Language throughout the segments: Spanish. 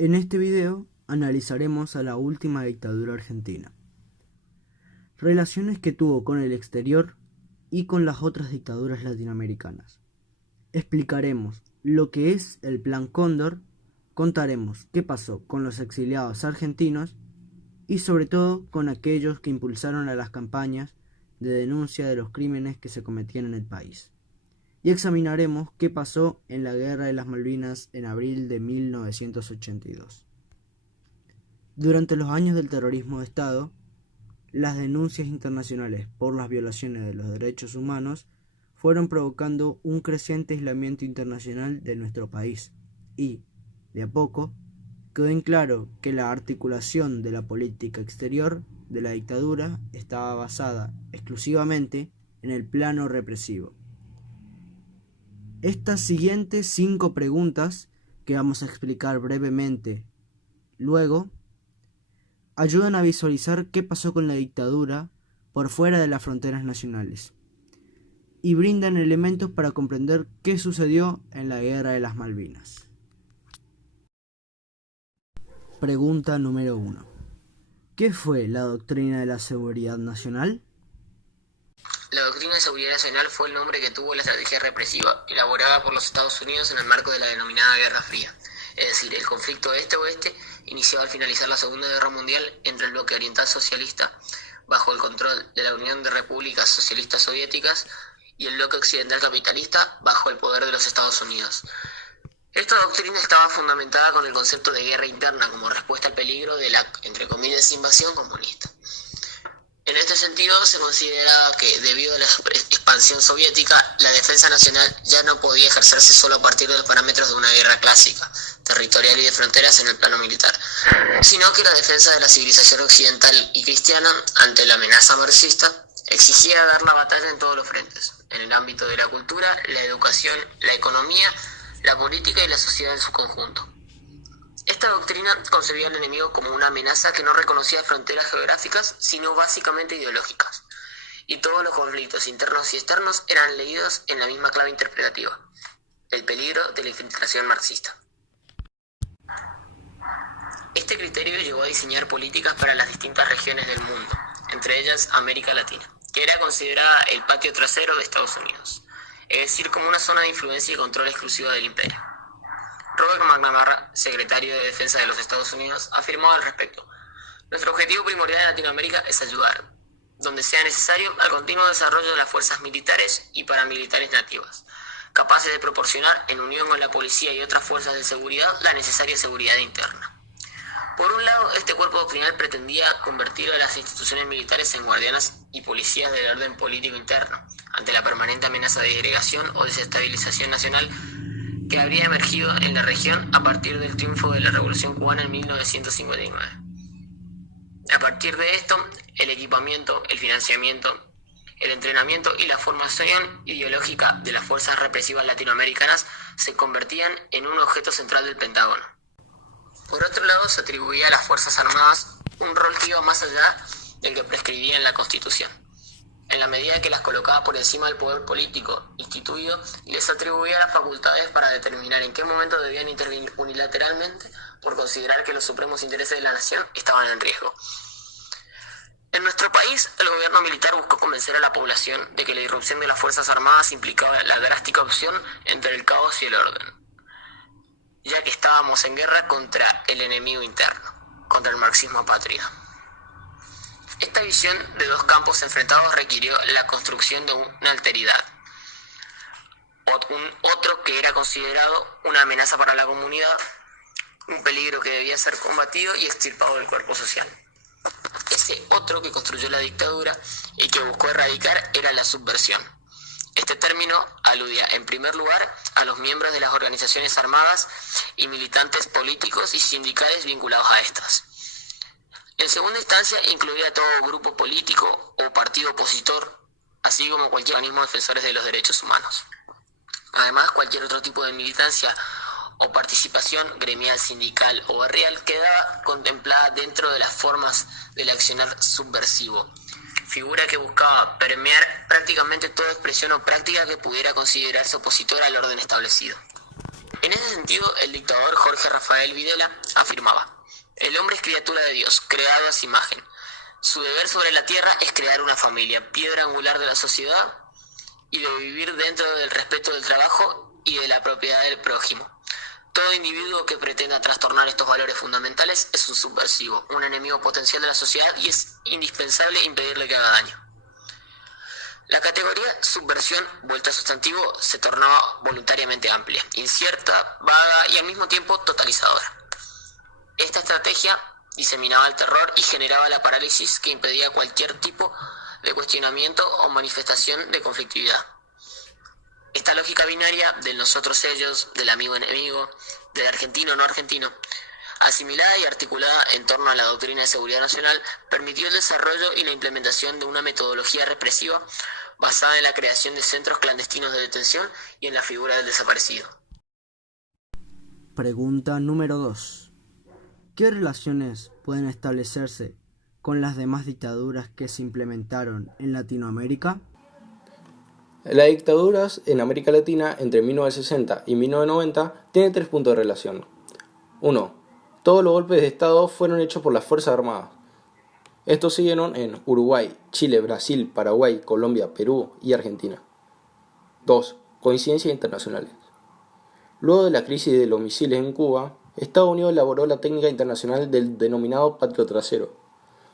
En este video analizaremos a la última dictadura argentina, relaciones que tuvo con el exterior y con las otras dictaduras latinoamericanas. Explicaremos lo que es el Plan Cóndor, contaremos qué pasó con los exiliados argentinos y sobre todo con aquellos que impulsaron a las campañas de denuncia de los crímenes que se cometían en el país. Y examinaremos qué pasó en la Guerra de las Malvinas en abril de 1982. Durante los años del terrorismo de Estado, las denuncias internacionales por las violaciones de los derechos humanos fueron provocando un creciente aislamiento internacional de nuestro país y, de a poco, quedó en claro que la articulación de la política exterior de la dictadura estaba basada exclusivamente en el plano represivo. Estas siguientes 5 preguntas, que vamos a explicar brevemente luego, ayudan a visualizar qué pasó con la dictadura por fuera de las fronteras nacionales y brindan elementos para comprender qué sucedió en la Guerra de las Malvinas. Pregunta número 1. ¿Qué fue la doctrina de la seguridad nacional? La doctrina de seguridad nacional fue el nombre que tuvo la estrategia represiva elaborada por los Estados Unidos en el marco de la denominada Guerra Fría, es decir, el conflicto este-oeste iniciado al finalizar la Segunda Guerra Mundial entre el bloque oriental socialista, bajo el control de la Unión de Repúblicas Socialistas Soviéticas, y el bloque occidental capitalista, bajo el poder de los Estados Unidos. Esta doctrina estaba fundamentada con el concepto de guerra interna como respuesta al peligro de la, entre comillas, invasión comunista. En este sentido, se consideraba que, debido a la expansión soviética, la defensa nacional ya no podía ejercerse solo a partir de los parámetros de una guerra clásica, territorial y de fronteras en el plano militar, sino que la defensa de la civilización occidental y cristiana ante la amenaza marxista exigía dar la batalla en todos los frentes, en el ámbito de la cultura, la educación, la economía, la política y la sociedad en su conjunto. Esta doctrina concebía al enemigo como una amenaza que no reconocía fronteras geográficas, sino básicamente ideológicas. Y todos los conflictos internos y externos eran leídos en la misma clave interpretativa: el peligro de la infiltración marxista. Este criterio llevó a diseñar políticas para las distintas regiones del mundo, entre ellas América Latina, que era considerada el patio trasero de Estados Unidos, es decir, como una zona de influencia y control exclusiva del imperio. Robert McNamara, secretario de Defensa de los Estados Unidos, afirmó al respecto: nuestro objetivo primordial en Latinoamérica es ayudar, donde sea necesario, al continuo desarrollo de las fuerzas militares y paramilitares nativas, capaces de proporcionar, en unión con la policía y otras fuerzas de seguridad, la necesaria seguridad interna. Por un lado, este cuerpo doctrinal pretendía convertir a las instituciones militares en guardianas y policías del orden político interno, ante la permanente amenaza de disgregación o desestabilización nacional que habría emergido en la región a partir del triunfo de la Revolución Cubana en 1959. A partir de esto, el equipamiento, el financiamiento, el entrenamiento y la formación ideológica de las fuerzas represivas latinoamericanas se convertían en un objeto central del Pentágono. Por otro lado, se atribuía a las Fuerzas Armadas un rol que iba más allá del que prescribía en la Constitución, en la medida que las colocaba por encima del poder político instituido y les atribuía las facultades para determinar en qué momento debían intervenir unilateralmente por considerar que los supremos intereses de la nación estaban en riesgo. En nuestro país, el gobierno militar buscó convencer a la población de que la irrupción de las Fuerzas Armadas implicaba la drástica opción entre el caos y el orden, ya que estábamos en guerra contra el enemigo interno, contra el marxismo apátrida. Esta visión de dos campos enfrentados requirió la construcción de una alteridad, otro que era considerado una amenaza para la comunidad, un peligro que debía ser combatido y extirpado del cuerpo social. Ese otro que construyó la dictadura y que buscó erradicar era la subversión. Este término aludía, en primer lugar, a los miembros de las organizaciones armadas y militantes políticos y sindicales vinculados a estas. En segunda instancia, incluía a todo grupo político o partido opositor, así como cualquier organismo defensores de los derechos humanos. Además, cualquier otro tipo de militancia o participación gremial, sindical o barrial quedaba contemplada dentro de las formas del accionar subversivo, figura que buscaba permear prácticamente toda expresión o práctica que pudiera considerarse opositora al orden establecido. En ese sentido, el dictador Jorge Rafael Videla afirmaba: el hombre es criatura de Dios, creado a su imagen. Su deber sobre la tierra es crear una familia, piedra angular de la sociedad, y de vivir dentro del respeto del trabajo y de la propiedad del prójimo. Todo individuo que pretenda trastornar estos valores fundamentales es un subversivo, un enemigo potencial de la sociedad, y es indispensable impedirle que haga daño. La categoría subversión, vuelta a sustantivo, se tornaba voluntariamente amplia, incierta, vaga y al mismo tiempo totalizadora. Esta estrategia diseminaba el terror y generaba la parálisis que impedía cualquier tipo de cuestionamiento o manifestación de conflictividad. Esta lógica binaria del nosotros-ellos, del amigo-enemigo, del argentino-no argentino, asimilada y articulada en torno a la doctrina de seguridad nacional, permitió el desarrollo y la implementación de una metodología represiva basada en la creación de centros clandestinos de detención y en la figura del desaparecido. Pregunta número 2. ¿Qué relaciones pueden establecerse con las demás dictaduras que se implementaron en Latinoamérica? Las dictaduras en América Latina entre 1960 y 1990 tienen 3 puntos de relación. 1. Todos los golpes de Estado fueron hechos por las Fuerzas Armadas. Estos siguieron en Uruguay, Chile, Brasil, Paraguay, Colombia, Perú y Argentina. 2. Coincidencias internacionales. Luego de la crisis de los misiles en Cuba, Estados Unidos elaboró la técnica internacional del denominado patio trasero.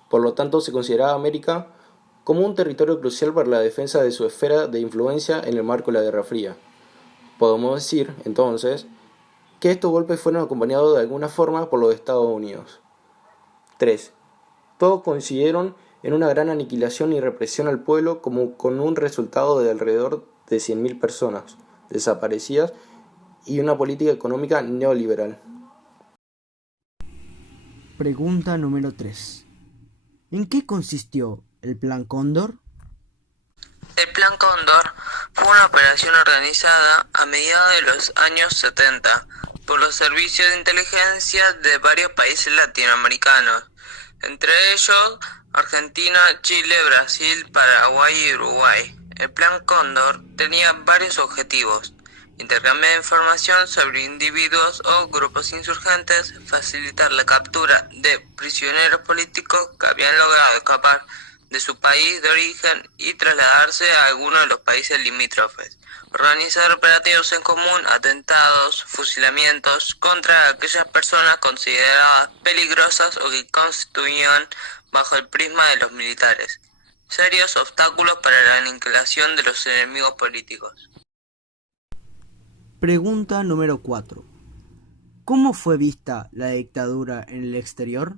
Por lo tanto, se consideraba a América como un territorio crucial para la defensa de su esfera de influencia en el marco de la Guerra Fría. Podemos decir, entonces, que estos golpes fueron acompañados de alguna forma por los Estados Unidos. 3. Todos coincidieron en una gran aniquilación y represión al pueblo con un resultado de alrededor de 100.000 personas desaparecidas y una política económica neoliberal. Pregunta número 3. ¿En qué consistió el Plan Cóndor? El Plan Cóndor fue una operación organizada a mediados de los años 70 por los servicios de inteligencia de varios países latinoamericanos, entre ellos Argentina, Chile, Brasil, Paraguay y Uruguay. El Plan Cóndor tenía varios objetivos: intercambiar información sobre individuos o grupos insurgentes, facilitar la captura de prisioneros políticos que habían logrado escapar de su país de origen y trasladarse a alguno de los países limítrofes, organizar operativos en común, atentados, fusilamientos contra aquellas personas consideradas peligrosas o que constituían, bajo el prisma de los militares, serios obstáculos para la aniquilación de los enemigos políticos. Pregunta número 4. ¿Cómo fue vista la dictadura en el exterior?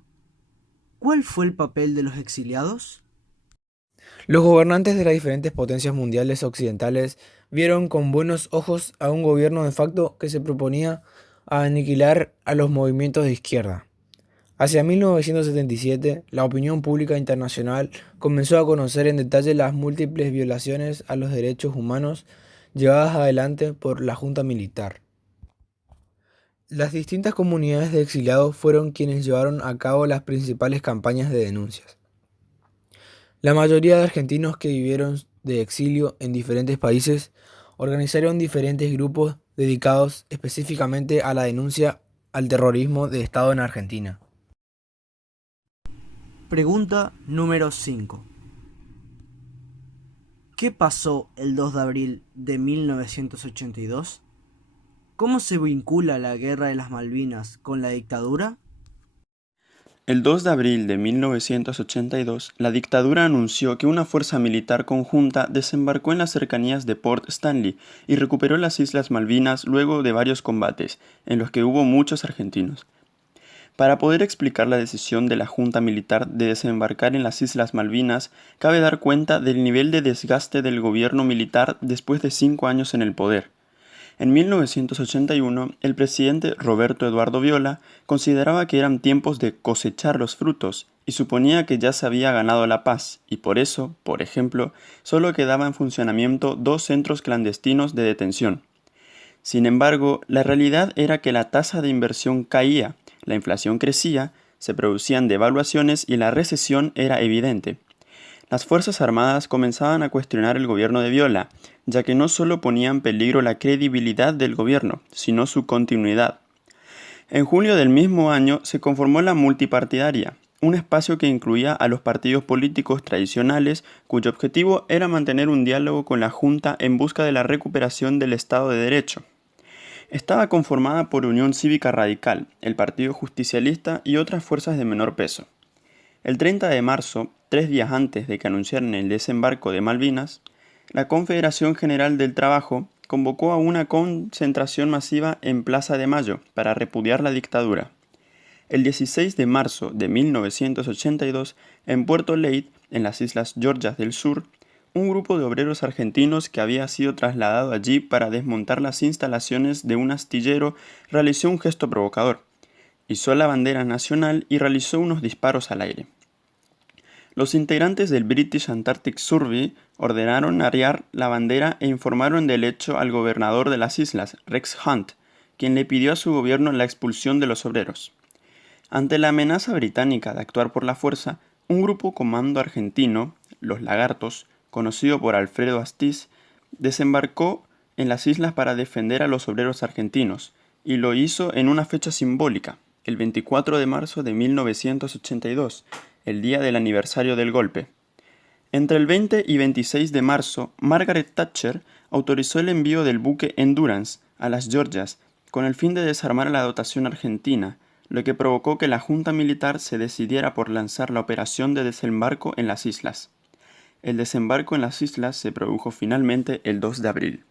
¿Cuál fue el papel de los exiliados? Los gobernantes de las diferentes potencias mundiales occidentales vieron con buenos ojos a un gobierno de facto que se proponía a aniquilar a los movimientos de izquierda. Hacia 1977, la opinión pública internacional comenzó a conocer en detalle las múltiples violaciones a los derechos humanos llevadas adelante por la junta militar. Las distintas comunidades de exiliados fueron quienes llevaron a cabo las principales campañas de denuncias. La mayoría de argentinos que vivieron de exilio en diferentes países organizaron diferentes grupos dedicados específicamente a la denuncia al terrorismo de Estado en Argentina. Pregunta número 5. ¿Qué pasó el 2 de abril de 1982? ¿Cómo se vincula la Guerra de las Malvinas con la dictadura? El 2 de abril de 1982, la dictadura anunció que una fuerza militar conjunta desembarcó en las cercanías de Port Stanley y recuperó las Islas Malvinas luego de varios combates, en los que hubo muchos argentinos. Para poder explicar la decisión de la junta militar de desembarcar en las Islas Malvinas, cabe dar cuenta del nivel de desgaste del gobierno militar después de 5 años en el poder. En 1981, el presidente Roberto Eduardo Viola consideraba que eran tiempos de cosechar los frutos y suponía que ya se había ganado la paz y por eso, por ejemplo, solo quedaban en funcionamiento 2 centros clandestinos de detención. Sin embargo, la realidad era que la tasa de inversión caía, la inflación crecía, se producían devaluaciones y la recesión era evidente. Las Fuerzas Armadas comenzaban a cuestionar el gobierno de Viola, ya que no solo ponía en peligro la credibilidad del gobierno, sino su continuidad. En julio del mismo año se conformó la Multipartidaria, un espacio que incluía a los partidos políticos tradicionales cuyo objetivo era mantener un diálogo con la Junta en busca de la recuperación del Estado de Derecho. Estaba conformada por Unión Cívica Radical, el Partido Justicialista y otras fuerzas de menor peso. El 30 de marzo, 3 días antes de que anunciaran el desembarco de Malvinas, la Confederación General del Trabajo convocó a una concentración masiva en Plaza de Mayo para repudiar la dictadura. El 16 de marzo de 1982, en Puerto Leyte, en las Islas Georgias del Sur, un grupo de obreros argentinos que había sido trasladado allí para desmontar las instalaciones de un astillero realizó un gesto provocador, izó la bandera nacional y realizó unos disparos al aire. Los integrantes del British Antarctic Survey ordenaron arriar la bandera e informaron del hecho al gobernador de las islas, Rex Hunt, quien le pidió a su gobierno la expulsión de los obreros. Ante la amenaza británica de actuar por la fuerza, un grupo comando argentino, los Lagartos, conocido por Alfredo Astiz, desembarcó en las islas para defender a los obreros argentinos, y lo hizo en una fecha simbólica, el 24 de marzo de 1982, el día del aniversario del golpe. Entre el 20 y 26 de marzo, Margaret Thatcher autorizó el envío del buque Endurance a las Georgias con el fin de desarmar a la dotación argentina, lo que provocó que la Junta Militar se decidiera por lanzar la operación de desembarco en las islas. El desembarco en las islas se produjo finalmente el 2 de abril.